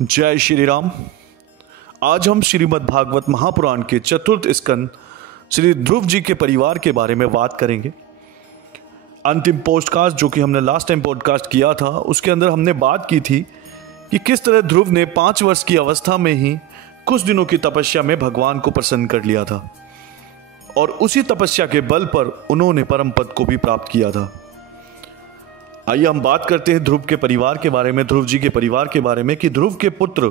जय श्री राम। आज हम श्रीमद् भागवत महापुराण के चतुर्थ स्कंद श्री ध्रुव जी के परिवार के बारे में बात करेंगे। अंतिम पॉडकास्ट जो कि हमने लास्ट टाइम पॉडकास्ट किया था, उसके अंदर हमने बात की थी कि किस तरह ध्रुव ने 5 वर्ष की अवस्था में ही कुछ दिनों की तपस्या में भगवान को प्रसन्न कर लिया था और उसी तपस्या के बल पर उन्होंने परम पद को भी प्राप्त किया था। आइए हम बात करते हैं ध्रुव के परिवार के बारे में, ध्रुव जी के परिवार के बारे में, कि ध्रुव के पुत्र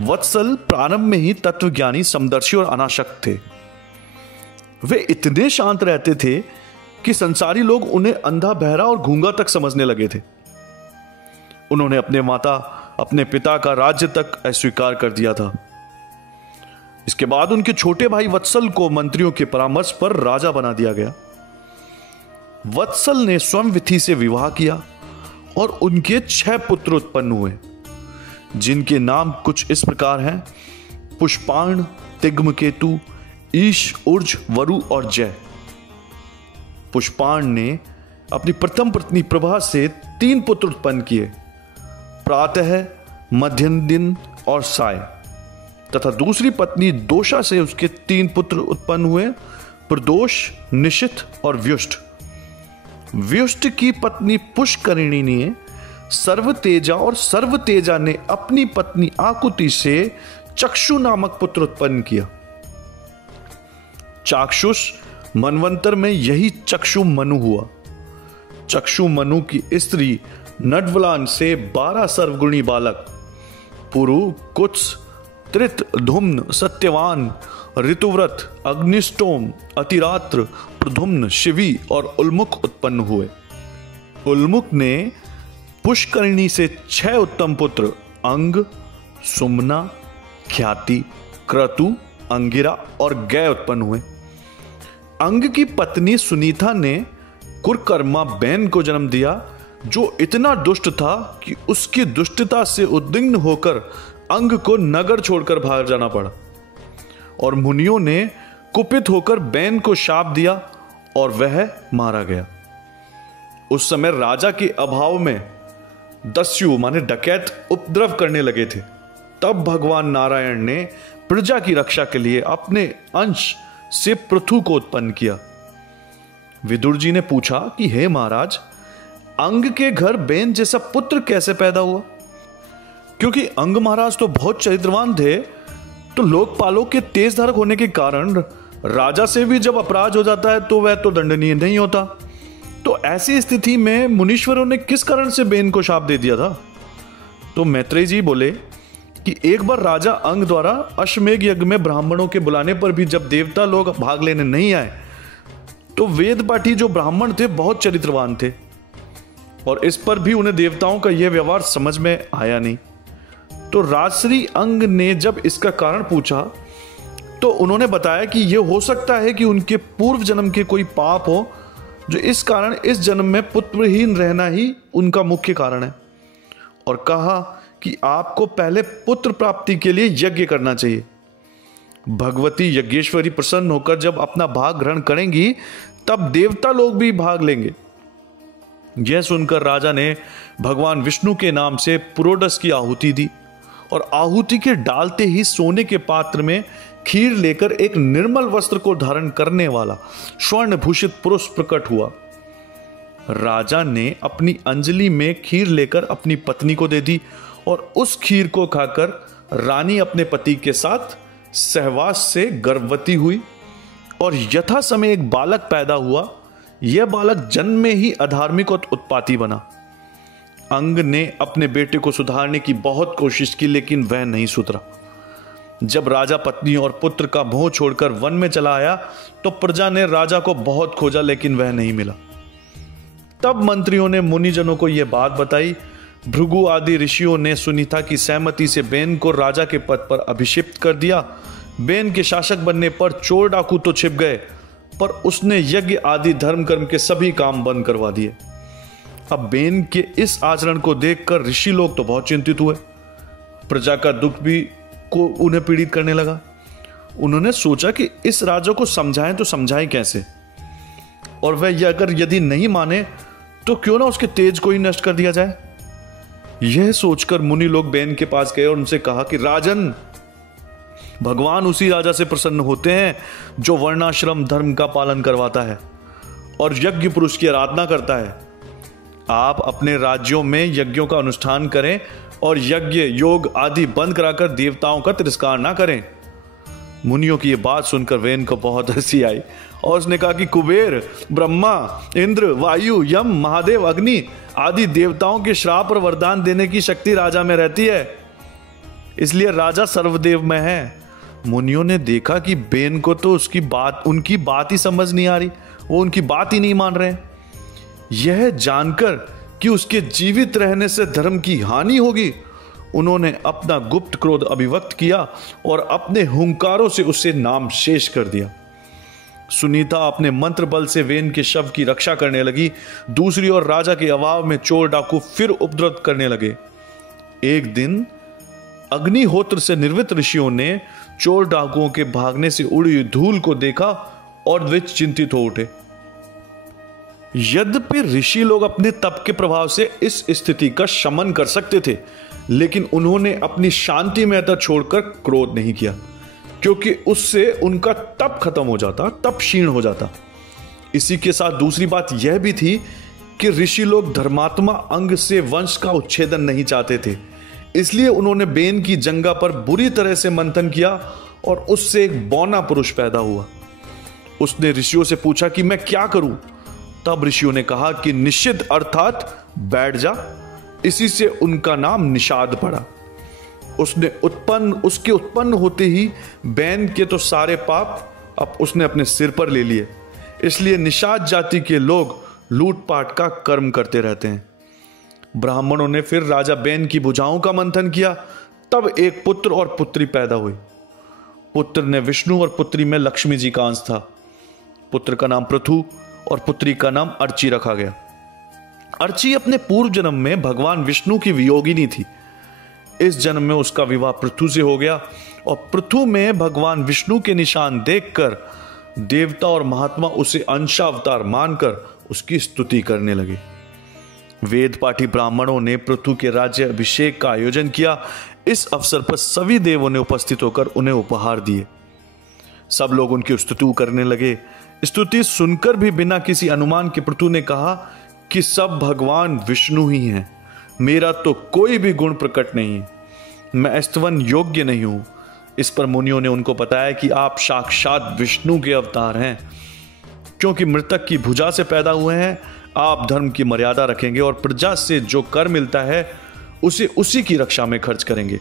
वत्सल प्रारंभ में ही तत्वज्ञानी, समदर्शी और अनासक्त थे। वे इतने शांत रहते थे कि संसारी लोग उन्हें अंधा, बहरा और गूंगा तक समझने लगे थे। उन्होंने अपने पिता का राज्य तक अस्वीकार कर दिया था। इसके बाद उनके छोटे भाई वत्सल को मंत्रियों के परामर्श पर राजा बना दिया गया। वत्सल ने स्वयंविथि से विवाह किया और उनके 6 पुत्र उत्पन्न हुए, जिनके नाम कुछ इस प्रकार हैं: पुष्पाण, तिग्मकेतु, ईश, उर्ज, वरु और जय। पुष्पाण ने अपनी प्रथम पत्नी प्रभा से 3 पुत्र उत्पन्न किए, प्रातः, मध्यम दिन और साय, तथा दूसरी पत्नी दोषा से उसके 3 पुत्र उत्पन्न हुए, प्रदोष, निशित और व्युष्ट। व्युष्ट की पत्नी पुष्करिणी ने सर्वतेजा और सर्वतेजा ने अपनी पत्नी आकुति से चक्षु नामक पुत्र उत्पन्न किया। चाक्षुष मनवंतर में यही चक्षु मनु हुआ। चक्षु मनु की स्त्री नडवलान से 12 सर्वगुणी बालक पुरु, कुत्स, त्रित, धुम्न, सत्यवान, ऋतुव्रत, अग्निष्टोम, अतिरात्र, प्रधुम्न, शिवी और उल्मुख उत्पन्न हुए। उल्मुख ने पुष्करिणी से 6 उत्तम पुत्र अंग, सुमना, ख्याति, क्रतु, अंगिरा और गय उत्पन्न हुए। अंग की पत्नी सुनीता ने कुरकर्मा बैन को जन्म दिया, जो इतना दुष्ट था कि उसकी दुष्टता से उद्विग्न होकर अंग को नगर छोड़कर भाग जाना पड़ा, और मुनियों ने कुपित होकर बैन को शाप दिया और वह मारा गया। उस समय राजा के अभाव में दस्यु माने डकैत उपद्रव करने लगे थे। तब भगवान नारायण ने प्रजा की रक्षा के लिए अपने अंश से पृथु को उत्पन्न किया। विदुर जी ने पूछा कि हे महाराज, अंग के घर बैन जैसा पुत्र कैसे पैदा हुआ? क्योंकि अंग महाराज तो बहुत चरित्रवान थे, तो लोकपालों के तेज धारक होने के कारण राजा से भी जब अपराध हो जाता है तो वह तो दंडनीय नहीं होता। तो ऐसी स्थिति में मुनीश्वरों ने किस कारण से बैन को शाप दे दिया था? तो मैत्रेय जी बोले कि एक बार राजा अंग द्वारा अश्वमेध यज्ञ में ब्राह्मणों के बुलाने पर भी जब देवता लोग भाग लेने नहीं आए, तो वेद पाठी जो ब्राह्मण थे बहुत चरित्रवान थे, और इस पर भी उन्हें देवताओं का यह व्यवहार समझ में आया नहीं। तो राजश्री अंग ने जब इसका कारण पूछा तो उन्होंने बताया कि यह हो सकता है कि उनके पूर्व जन्म के कोई पाप हो, जो इस कारण इस जन्म में पुत्रहीन रहना ही उनका मुख्य कारण है, और कहा कि आपको पहले पुत्र प्राप्ति के लिए यज्ञ करना चाहिए। भगवती यज्ञेश्वरी प्रसन्न होकर जब अपना भाग ग्रहण करेंगी, तब देवता लोग भी भाग लेंगे। यह सुनकर राजा ने भगवान विष्णु के नाम से पुरोडस की आहुति दी, और आहुति के डालते ही सोने के पात्र में खीर लेकर एक निर्मल वस्त्र को धारण करने वाला स्वर्ण भूषित पुरुष प्रकट हुआ। राजा ने अपनी अंजलि में खीर लेकर अपनी पत्नी को दे दी, और उस खीर को खाकर रानी अपने पति के साथ सहवास से गर्भवती हुई, और यथा समय एक बालक पैदा हुआ। यह बालक जन्म में ही अधार्मिक और उत्पाती बना। अंग ने अपने बेटे को सुधारने की बहुत कोशिश की, लेकिन वह नहीं सुधरा। जब राजा पत्नी और पुत्र का मोह छोड़कर वन में चला आया, तो प्रजा ने राजा को बहुत खोजा, लेकिन वह नहीं मिला। तब मंत्रियों ने मुनिजनों को यह बात बताई। भृगु आदि ऋषियों ने सुनीता की सहमति से बैन को राजा के पद पर अभिषिक्त कर दिया। बैन के शासक बनने पर चोर डाकू तो छिप गए, पर उसने यज्ञ आदि धर्म कर्म के सभी काम बंद करवा दिए। अब बैन के इस आचरण को देखकर ऋषि लोग तो बहुत चिंतित हुए। प्रजा का दुख भी को उन्हें पीड़ित करने लगा। उन्होंने सोचा कि इस राजा को समझाएं तो समझाएं कैसे, और वह अगर यदि नहीं माने तो क्यों ना उसके तेज को ही नष्ट कर दिया जाए। यह सोचकर मुनि लोग बेन के पास गए और उनसे कहा कि राजन, भगवान उसी राजा से प्रसन्न होते हैं जो वर्णाश्रम धर्म का पालन करवाता है और यज्ञ पुरुष की आराधना करता है। आप अपने राज्यों में यज्ञों का अनुष्ठान करें और यज्ञ योग आदि बंद कराकर देवताओं का तिरस्कार ना करें। मुनियों की यह बात सुनकर वेन को बहुत हंसी आई और उसने कहा कि कुबेर, ब्रह्मा, इंद्र, वायु, यम, महादेव, अग्नि आदि देवताओं के श्राप और वरदान देने की शक्ति राजा में रहती है, इसलिए राजा सर्वदेव में है। मुनियों ने देखा कि बेन को तो उनकी बात ही समझ नहीं आ रही, वो उनकी बात ही नहीं मान रहे। यह जानकर कि उसके जीवित रहने से धर्म की हानि होगी, उन्होंने अपना गुप्त क्रोध अभिव्यक्त किया और अपने हुंकारों से उससे नाम शेष कर दिया। सुनीता अपने मंत्र बल से वेन के शव की रक्षा करने लगी। दूसरी ओर राजा के अभाव में चोर डाकू फिर उपद्रव करने लगे। एक दिन अग्निहोत्र से निर्वृत्त ऋषियों ने चोर डाकुओं के भागने से उड़ी हुई धूल को देखा और वे चिंतित हो उठे। यद्यपि ऋषि लोग अपने तप के प्रभाव से इस स्थिति का शमन कर सकते थे, लेकिन उन्होंने अपनी शांति में छोड़कर क्रोध नहीं किया, क्योंकि उससे उनका तप खत्म हो जाता, तप क्षीण हो जाता। इसी के साथ दूसरी बात यह भी थी कि ऋषि लोग धर्मात्मा अंग से वंश का उच्छेदन नहीं चाहते थे, इसलिए उन्होंने बेन की जंगा पर बुरी तरह से मंथन किया और उससे एक बौना पुरुष पैदा हुआ। उसने ऋषियों से पूछा कि मैं क्या करूं? तब ऋषियों ने कहा कि निषिद्ध अर्थात बैठ जा। इसी से उनका नाम निषाद पड़ा। उसके उत्पन्न होते ही बैन के तो सारे पाप अब उसने अपने सिर पर ले लिए, इसलिए निषाद जाति के लोग लूटपाट का कर्म करते रहते हैं। ब्राह्मणों ने फिर राजा बैन की भुजाओं का मंथन किया, तब एक पुत्र और पुत्री पैदा हुई। पुत्र ने विष्णु और पुत्री में लक्ष्मी जी का अंश था। पुत्र का नाम पृथु और पुत्री का नाम अर्ची रखा गया। अर्ची अपने पूर्व जन्म में भगवान विष्णु की वियोगिनी थी। इस जन्म में उसका विवाह पृथु से हो गया और पृथु में भगवान विष्णु के निशान देखकर देवता और महात्मा उसे अंशावतार मानकर उसकी स्तुति करने लगे। वेद पाठी ब्राह्मणों ने पृथु के राज्य अभिषेक का आयोजन किया। इस अवसर पर सभी देवों ने उपस्थित होकर उन्हें उपहार दिए। सब लोग उनकी स्तुति करने लगे। स्तुति सुनकर भी बिना किसी अनुमान के पृथु ने कहा कि सब भगवान विष्णु ही हैं, मेरा तो कोई भी गुण प्रकट नहीं है, मैं स्तवन योग्य नहीं हूं। इस पर मुनियों ने उनको बताया कि आप साक्षात विष्णु के अवतार हैं। क्योंकि मृतक की भुजा से पैदा हुए हैं, आप धर्म की मर्यादा रखेंगे और प्रजा से जो कर मिलता है उसे उसी की रक्षा में खर्च करेंगे।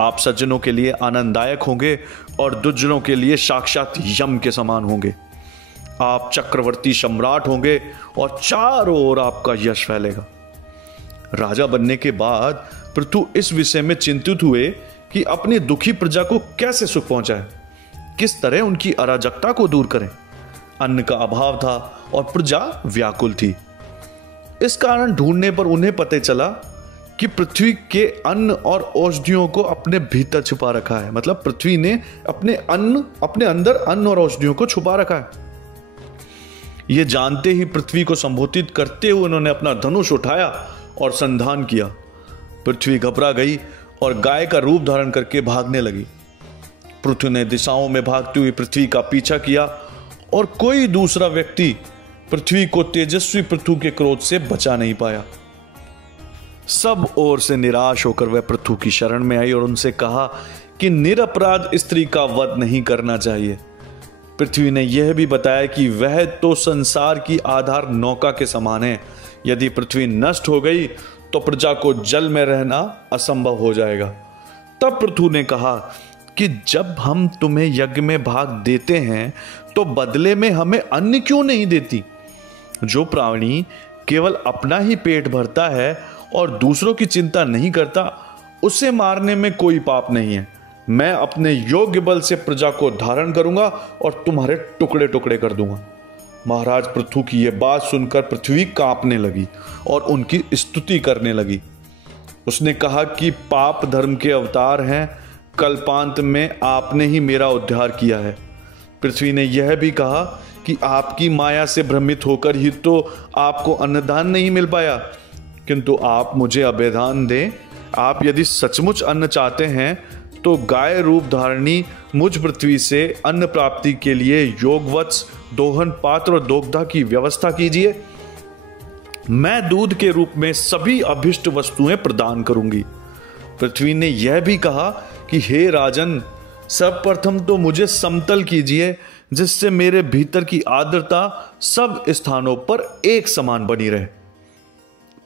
आप सज्जनों के लिए आनंददायक होंगे और दुर्जनों के लिए साक्षात यम के समान होंगे। आप चक्रवर्ती सम्राट होंगे और चारों ओर आपका यश फैलेगा। राजा बनने के बाद पृथु इस विषय में चिंतित हुए कि अपनी दुखी प्रजा को कैसे सुख पहुंचाए, किस तरह उनकी अराजकता को दूर करें। अन्न का अभाव था और प्रजा व्याकुल थी। इस कारण ढूंढने पर उन्हें पता चला कि पृथ्वी के अन्न और औषधियों को अपने भीतर छुपा रखा है। मतलब पृथ्वी ने अपने अंदर अन्न और औषधियों को छुपा रखा है। यह जानते ही पृथ्वी को संबोधित करते हुए उन्होंने अपना धनुष उठाया और संधान किया। पृथ्वी घबरा गई और गाय का रूप धारण करके भागने लगी। पृथ्वी ने दिशाओं में भागती हुई पृथ्वी का पीछा किया और कोई दूसरा व्यक्ति पृथ्वी को तेजस्वी पृथु के क्रोध से बचा नहीं पाया। सब ओर से निराश होकर वह पृथु की शरण में आई और उनसे कहा कि निरपराध स्त्री का वध नहीं करना चाहिए। पृथ्वी ने यह भी बताया कि वह तो संसार की आधार नौका के समान है। यदि पृथ्वी नष्ट हो गई तो प्रजा को जल में रहना असंभव हो जाएगा। तब पृथु ने कहा कि जब हम तुम्हें यज्ञ में भाग देते हैं तो बदले में हमें अन्न क्यों नहीं देती? जो प्राणी केवल अपना ही पेट भरता है और दूसरों की चिंता नहीं करता, उसे मारने में कोई पाप नहीं है। मैं अपने योग्य बल से प्रजा को धारण करूंगा और तुम्हारे टुकड़े टुकड़े कर दूंगा। महाराज पृथु की यह बात सुनकर पृथ्वी कांपने लगी और उनकी स्तुति करने लगी। उसने कहा कि पाप धर्म के अवतार हैं, कल्पांत में आपने ही मेरा उद्धार किया है। पृथ्वी ने यह भी कहा कि आपकी माया से भ्रमित होकर ही तो आपको अन्नदान नहीं मिल पाया, किंतु आप मुझे अभेदान दें। आप यदि सचमुच अन्न चाहते हैं तो गाय रूप धारणी मुझ पृथ्वी से अन्न प्राप्ति के लिए योगवत्स, दोहन पात्र और दोग्धा की व्यवस्था कीजिए। मैं दूध के रूप में सभी अभिष्ट वस्तुएं प्रदान करूंगी। पृथ्वी ने यह भी कहा कि हे राजन, सर्वप्रथम तो मुझे समतल कीजिए, जिससे मेरे भीतर की आर्द्रता सब स्थानों पर एक समान बनी रहे।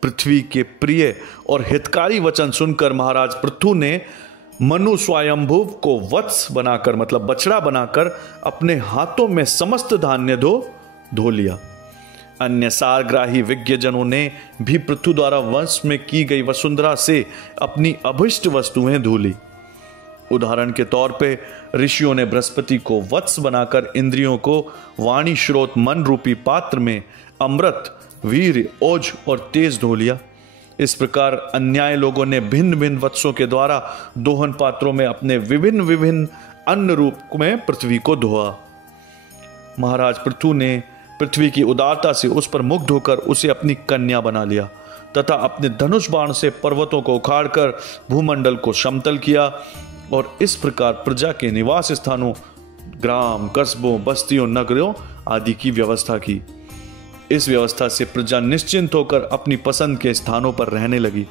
पृथ्वी के प्रिय और हितकारी वचन सुनकर महाराज पृथु ने मनु स्वयंभुव को वत्स बनाकर, मतलब बछड़ा बनाकर, अपने हाथों में समस्त धान्य धो लिया। अन्य सारग्राही विज्ञजनों ने भी पृथु द्वारा वंश में की गई वसुंधरा से अपनी अभिष्ट वस्तुएं धो ली। उदाहरण के तौर पे ऋषियों ने बृहस्पति को वत्स बनाकर इंद्रियों को वाणी श्रोत मन रूपी पात्र में अमृत, वीर, ओज और तेज धो लिया। इस प्रकार अन्याय लोगों ने भिन्न भिन्न वत्सों के द्वारा दोहन पात्रों में अपने विभिन्न विभिन्न अन्न रूप में पृथ्वी को धोआ। महाराज पृथु ने पृथ्वी की उदारता से उस पर मुग्ध होकर उसे अपनी कन्या बना लिया तथा अपने धनुष बाण से पर्वतों को उखाड़कर भूमंडल को समतल किया और इस प्रकार प्रजा के निवास स्थानों, ग्राम, कस्बों, बस्तियों, नगरों आदि की व्यवस्था की। इस व्यवस्था से प्रजा निश्चिंत होकर अपनी पसंद के स्थानों पर रहने लगी।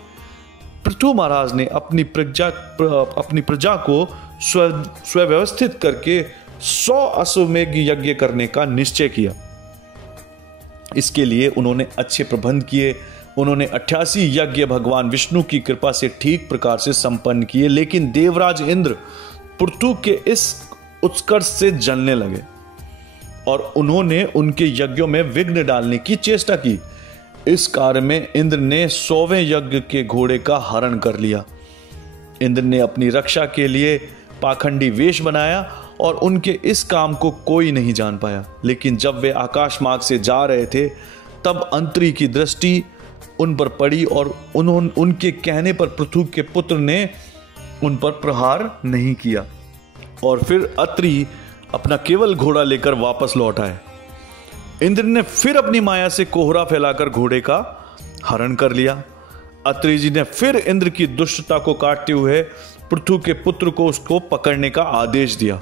पृथु महाराज ने अपनी प्रजा को स्वव्यवस्थित करके 100 अश्वमेघ यज्ञ करने का निश्चय किया। इसके लिए उन्होंने अच्छे प्रबंध किए। उन्होंने 88 यज्ञ भगवान विष्णु की कृपा से ठीक प्रकार से संपन्न किए, लेकिन देवराज इंद्र पृथु के इस उत्कर्ष से जलने लगे और उन्होंने उनके यज्ञों में विघ्न डालने की चेष्टा की। इस कार्य में इंद्र ने 100वें यज्ञ के घोड़े का हरण कर लिया। इंद्र ने अपनी रक्षा के लिए पाखंडी वेश बनाया और उनके इस काम को कोई नहीं जान पाया। लेकिन जब वे आकाश मार्ग से जा रहे थे तब अंतरी की दृष्टि उन पर पड़ी और उनके कहने पर पृथु के पुत्र ने उन पर प्रहार नहीं किया और फिर अत्रि अपना केवल घोड़ा लेकर वापस लौट आए। इंद्र ने फिर अपनी माया से कोहरा फैलाकर घोड़े का हरण कर लिया। अत्रि जी ने फिर इंद्र की दुष्टता को काटते हुए पृथु के पुत्र को उसको पकड़ने का आदेश दिया।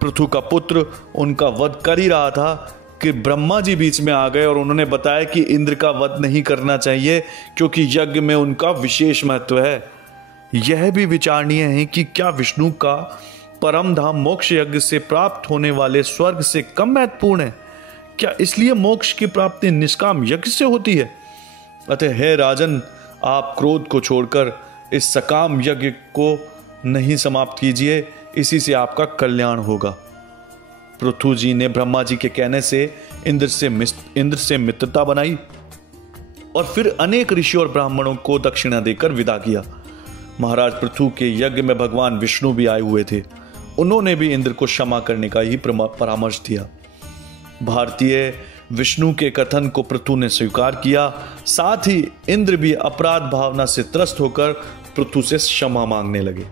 पृथु का पुत्र उनका वध कर ही रहा था कि ब्रह्मा जी बीच में आ गए और उन्होंने बताया कि इंद्र का वध नहीं करना चाहिए क्योंकि यज्ञ में उनका विशेष महत्व है। यह भी विचारणीय है कि क्या विष्णु का परम धाम मोक्ष यज्ञ से प्राप्त होने वाले स्वर्ग से कम महत्वपूर्ण है? क्या इसलिए मोक्ष की प्राप्ति निष्काम यज्ञ से होती है? अतः हे राजन, आप क्रोध को छोड़कर इस सकाम यज्ञ को नहीं समाप्त कीजिए, इसी से आपका कल्याण होगा। पृथु जी ने ब्रह्मा जी के कहने से इंद्र से मित्रता बनाई और फिर अनेक ऋषियों और ब्राह्मणों को दक्षिणा देकर विदा किया। महाराज पृथु के यज्ञ में भगवान विष्णु भी आए हुए थे। उन्होंने भी इंद्र को क्षमा करने का ही परामर्श दिया। भारतीय विष्णु के कथन को पृथु ने स्वीकार किया। साथ ही इंद्र भी अपराध भावना से त्रस्त होकर पृथु से क्षमा मांगने लगे।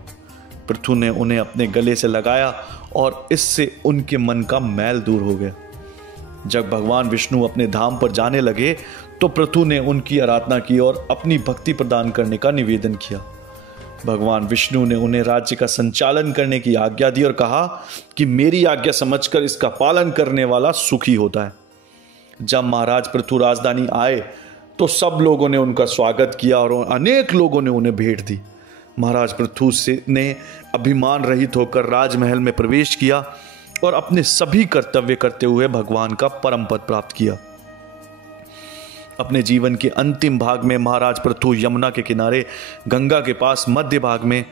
पृथु ने उन्हें अपने गले से लगाया और इससे उनके मन का मैल दूर हो गया। जब भगवान विष्णु अपने धाम पर जाने लगे तो पृथु ने उनकी आराधना की और अपनी भक्ति प्रदान करने का निवेदन किया। भगवान विष्णु ने उन्हें राज्य का संचालन करने की आज्ञा दी और कहा कि मेरी आज्ञा समझकर इसका पालन करने वाला सुखी होता है। जब महाराज पृथु राजधानी आए तो सब लोगों ने उनका स्वागत किया और अनेक लोगों ने उन्हें भेंट दी। महाराज पृथु ने अभिमान रहित होकर राजमहल में प्रवेश किया और अपने सभी कर्तव्य करते हुए भगवान का परम पद प्राप्त किया। अपने जीवन के अंतिम भाग में महाराज पृथु यमुना के किनारे गंगा के पास मध्य भाग में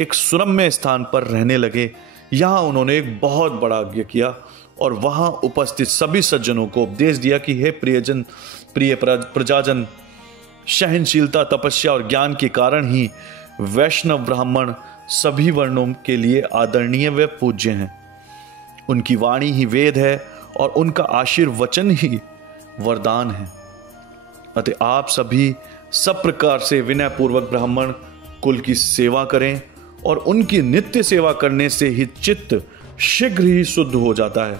एक सुरम्य स्थान पर रहने लगे। यहाँ उन्होंने एक बहुत बड़ा यज्ञ किया और वहां उपस्थित सभी सज्जनों को उपदेश दिया कि हे प्रिय प्रजाजन, सहनशीलता, तपस्या और ज्ञान के कारण ही वैष्णव ब्राह्मण सभी वर्णों के लिए आदरणीय व पूज्य हैं। उनकी वाणी ही वेद है और उनका आशीर्वचन ही वरदान है। अतः आप सभी सब प्रकार से विनय पूर्वक ब्राह्मण कुल की सेवा करें और उनकी नित्य सेवा करने से ही चित्त शीघ्र ही शुद्ध हो जाता है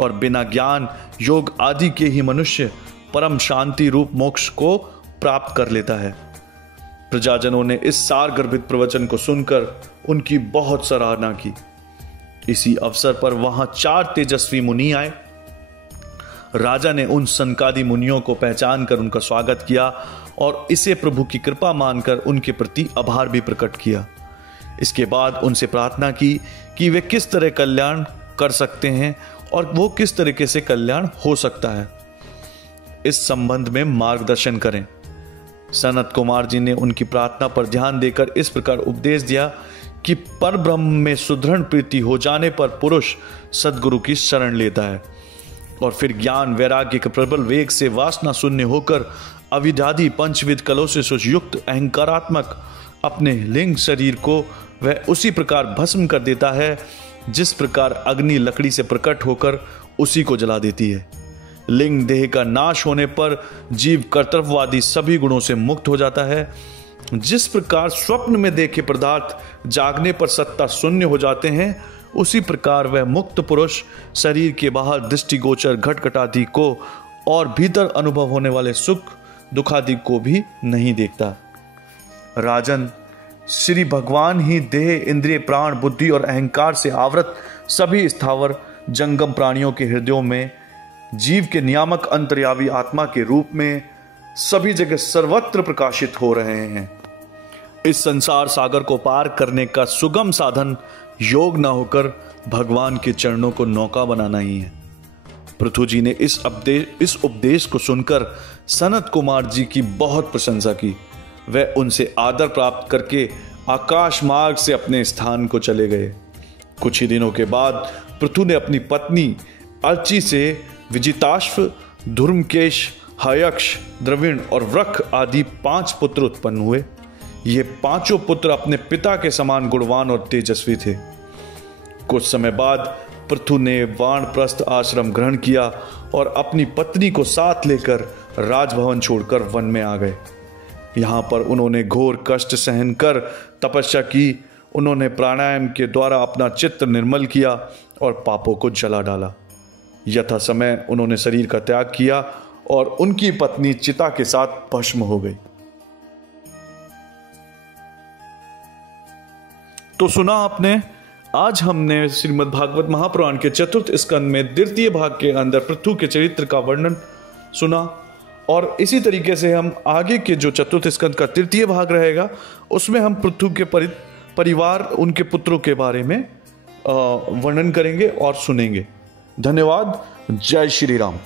और बिना ज्ञान योग आदि के ही मनुष्य परम शांति रूप मोक्ष को प्राप्त कर लेता है। प्रजाजनों ने इस सार गर्भित प्रवचन को सुनकर उनकी बहुत सराहना की। इसी अवसर पर वहां 4 तेजस्वी मुनि आए। राजा ने उन सनकादि मुनियों को पहचान कर उनका स्वागत किया और इसे प्रभु की कृपा मानकर उनके प्रति आभार भी प्रकट किया। इसके बाद उनसे प्रार्थना की कि वे किस तरह कल्याण कर सकते हैं और वो किस तरीके से कल्याण हो सकता है, इस संबंध में मार्गदर्शन करें। सनत कुमार जी ने उनकी प्रार्थना पर ध्यान देकर इस प्रकार उपदेश दिया कि पर ब्रह्म में सुदृढ़ प्रीति हो जाने पर पुरुष सद्गुरु की शरण लेता है और फिर ज्ञान वैराग्य के प्रबल वेग से वासना शून्य होकर अविद्यादि पंचविध कलों से सुयुक्त अहंकारात्मक अपने लिंग शरीर को वह उसी प्रकार भस्म कर देता है जिस प्रकार अग्नि लकड़ी से प्रकट होकर उसी को जला देती है। लिंग देह का नाश होने पर जीव कर्तव्यवादी सभी गुणों से मुक्त हो जाता है। जिस प्रकार स्वप्न में देखे पदार्थ जागने पर सत्ता शून्य हो जाते हैं, उसी प्रकार वह मुक्त पुरुष शरीर के बाहर दृष्टिगोचर घटघटादि को और भीतर अनुभव होने वाले सुख दुखादि को भी नहीं देखता। राजन, श्री भगवान ही देह इंद्रिय प्राण बुद्धि और अहंकार से आवृत सभी स्थावर जंगम प्राणियों के हृदयों में जीव के नियामक अंतर्यामी आत्मा के रूप में सभी जगह सर्वत्र प्रकाशित हो रहे हैं। इस संसार सागर को पार करने का सुगम साधन योग न होकर भगवान के चरणों को नौका बनाना ही है। पृथु जी ने इस उपदेश को सुनकर सनत कुमार जी की बहुत प्रशंसा की। वह उनसे आदर प्राप्त करके आकाश मार्ग से अपने स्थान को चले गए। कुछ ही दिनों के बाद पृथु ने अपनी पत्नी अर्ची से विजिताश्व, धूम्रकेश, हयक्ष, द्रविण और वृक्ष आदि 5 पुत्र उत्पन्न हुए। ये 5 पुत्र अपने पिता के समान गुणवान और तेजस्वी थे। कुछ समय बाद पृथु ने वानप्रस्थ आश्रम ग्रहण किया और अपनी पत्नी को साथ लेकर राजभवन छोड़कर वन में आ गए। यहाँ पर उन्होंने घोर कष्ट सहन कर तपस्या की। उन्होंने प्राणायाम के द्वारा अपना चित्त निर्मल किया और पापों को जला डाला। यथा समय उन्होंने शरीर का त्याग किया और उनकी पत्नी चिता के साथ भस्म हो गई। तो सुना आपने, आज हमने श्रीमद् भागवत महापुराण के 4th स्कंद में 2य भाग के अंदर पृथु के चरित्र का वर्णन सुना और इसी तरीके से हम आगे के जो 4th स्कंद का 3य भाग रहेगा उसमें हम पृथु के परिवार, उनके पुत्रों के बारे में वर्णन करेंगे और सुनेंगे। धन्यवाद। जय श्री राम।